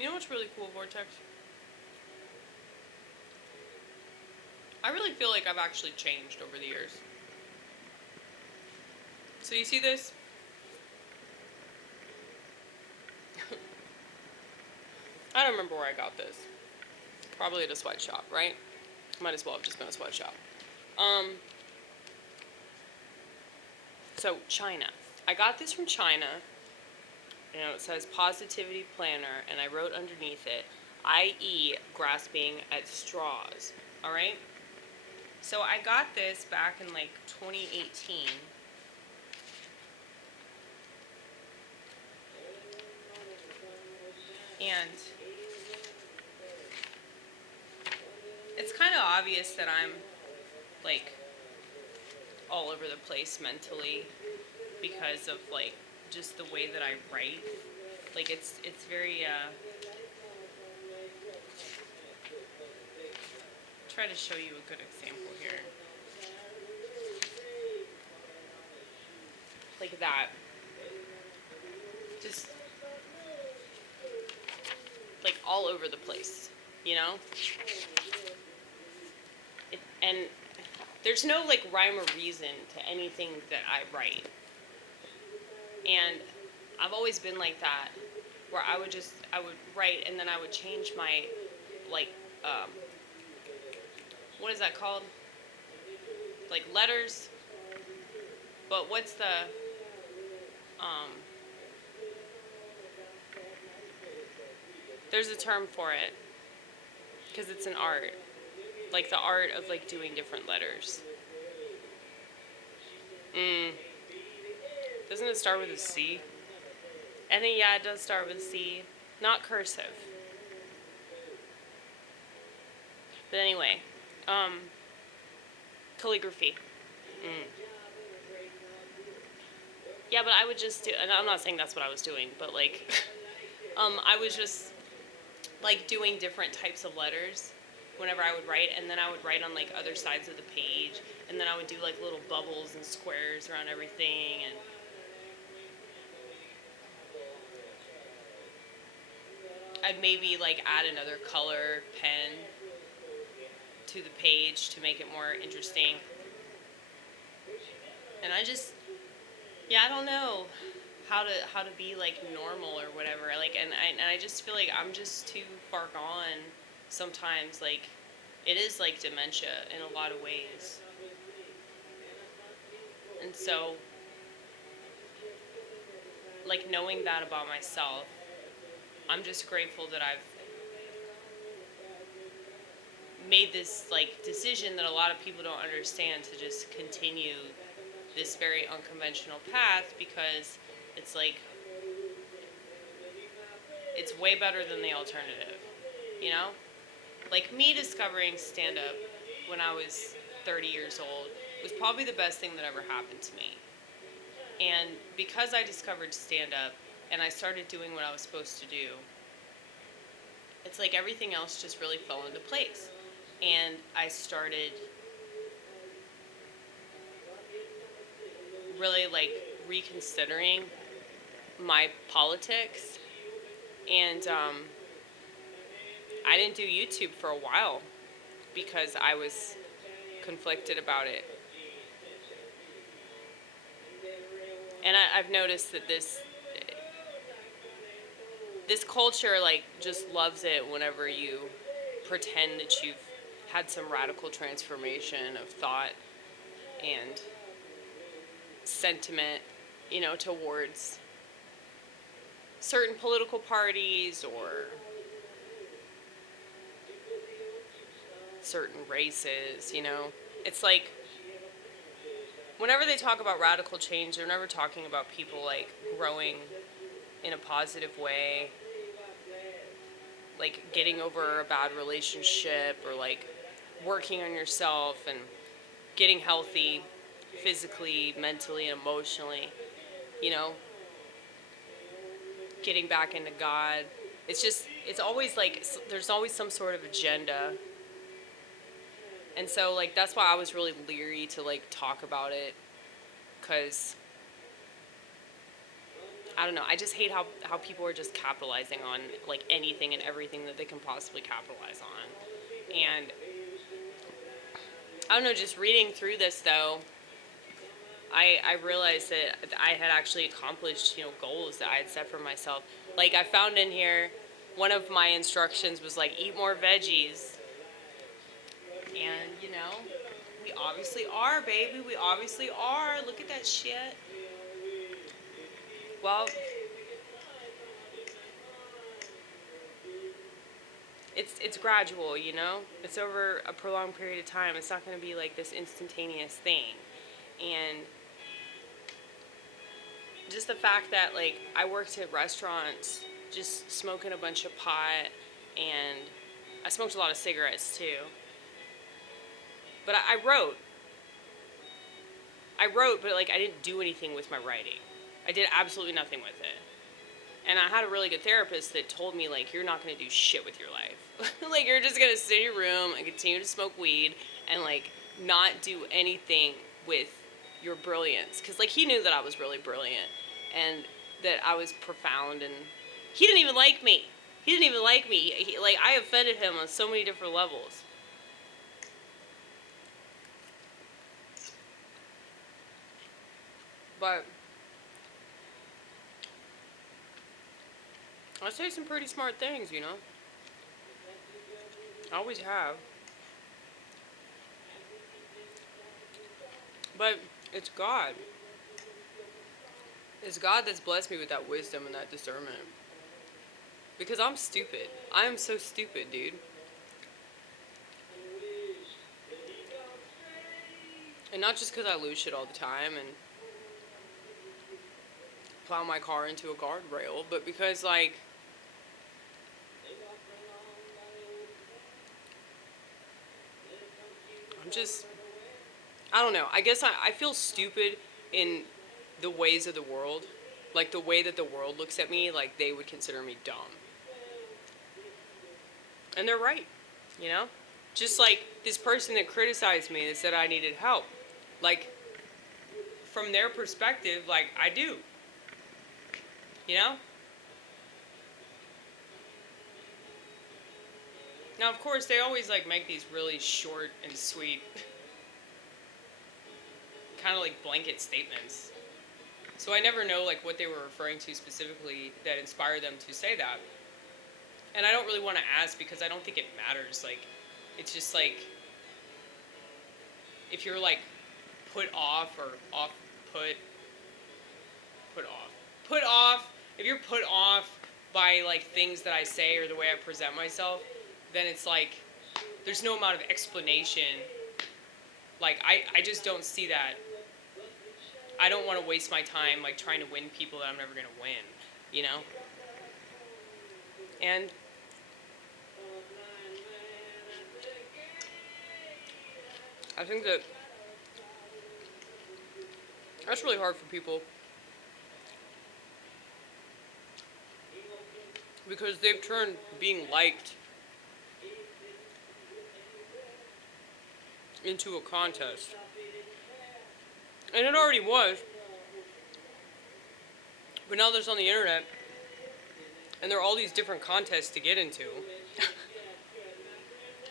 You know what's really cool, Vortex? I really feel like I've actually changed over the years. So you see this? I don't remember where I got this. Probably at a sweatshop, right? Might as well have just been a sweatshop. Um, so China. I got this from China. You know, it says Positivity Planner, and I wrote underneath it, i.e., grasping at straws. All right? So I got this back in like 2018. And it's kind of obvious that I'm like all over the place mentally because of like just the way that I write. Like it's very try to show you a good example here. Like that. Just like all over the place, you know? And there's no like rhyme or reason to anything that I write. And I've always been like that, where I would write and then I would change my, like, what is that called? Like letters. But what's the, there's a term for it, because it's an art. Like the art of like doing different letters. Doesn't it start with a C? I think, yeah, it does start with a C. Not cursive. But anyway, calligraphy. Yeah, but I would just do, and I'm not saying that's what I was doing, but like, I was just like doing different types of letters whenever I would write, and then I would write on like other sides of the page, and then I would do like little bubbles and squares around everything, and I'd maybe like add another color pen to the page to make it more interesting. And I just, yeah, I don't know how to be like normal or whatever. Like, and I just feel like I'm just too far gone sometimes. Like, it is like dementia in a lot of ways. And so, like, knowing that about myself, I'm just grateful that I've made this like decision that a lot of people don't understand, to just continue this very unconventional path, because it's like it's way better than the alternative, you know? Like me discovering stand up when I was 30 years old was probably the best thing that ever happened to me. And because I discovered stand up and I started doing what I was supposed to do, it's like everything else just really fell into place. And I started really like reconsidering my politics. And I didn't do YouTube for a while because I was conflicted about it. And I've noticed that this culture like just loves it whenever you pretend that you've had some radical transformation of thought and sentiment, you know, towards certain political parties or certain races, you know. It's like whenever they talk about radical change, they're never talking about people like growing in a positive way, like getting over a bad relationship, or like working on yourself and getting healthy physically, mentally, and emotionally, you know, getting back into God. It's just, it's always like, there's always some sort of agenda. And so, like, that's why I was really leery to, like, talk about it. Because I don't know. I just hate how people are just capitalizing on like anything and everything that they can possibly capitalize on. And I don't know, just reading through this though, I realized that I had actually accomplished, goals that I had set for myself. Like I found in here, one of my instructions was like, eat more veggies. And, we obviously are, baby. We obviously are. Look at that shit. Well, it's gradual, It's over a prolonged period of time. It's not going to be like this instantaneous thing. And just the fact that, like, I worked at restaurants just smoking a bunch of pot, and I smoked a lot of cigarettes too. But I wrote. But like I didn't do anything with my writing. I did absolutely nothing with it. And I had a really good therapist that told me, like, you're not going to do shit with your life. Like, you're just going to sit in your room and continue to smoke weed and, like, not do anything with your brilliance. Because, like, he knew that I was really brilliant and that I was profound. And he didn't even like me. Like, I offended him on so many different levels. But I say some pretty smart things, I always have. But it's God. It's God that's blessed me with that wisdom and that discernment. Because I'm stupid. I am so stupid, dude. And not just because I lose shit all the time and plow my car into a guardrail, but because, like, I don't know. I guess I feel stupid in the ways of the world. Like, the way that the world looks at me, like, they would consider me dumb. And they're right, Just like this person that criticized me that said I needed help. Like, from their perspective, like, I do. Now, of course, they always, like, make these really short and sweet, kind of like blanket statements. So I never know, like, what they were referring to specifically that inspired them to say that. And I don't really want to ask because I don't think it matters. Like, it's just like, if you're, like, put off or if you're put off by, like, things that I say or the way I present myself, then it's like, there's no amount of explanation. Like, I just don't see that. I don't want to waste my time, like, trying to win people that I'm never going to win, And I think that that's really hard for people because they've turned being liked into a contest. And it already was. But now there's on the internet, and there are all these different contests to get into.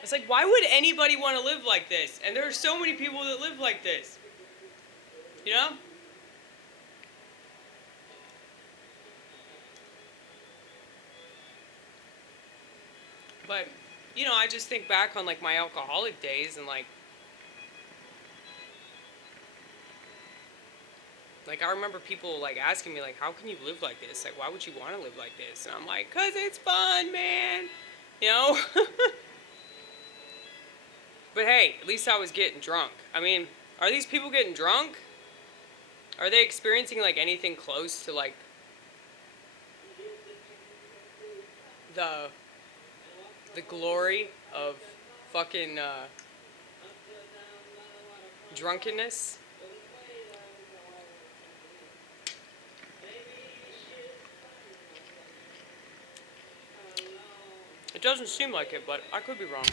It's like, why would anybody want to live like this? And there are so many people that live like this. But, I just think back on, like, my alcoholic days and, like, I remember people, like, asking me, like, how can you live like this? Like, why would you want to live like this? And I'm like, 'cause it's fun, man. But hey, at least I was getting drunk. I mean, are these people getting drunk? Are they experiencing, like, anything close to, like, the glory of fucking drunkenness? It doesn't seem like it, but I could be wrong.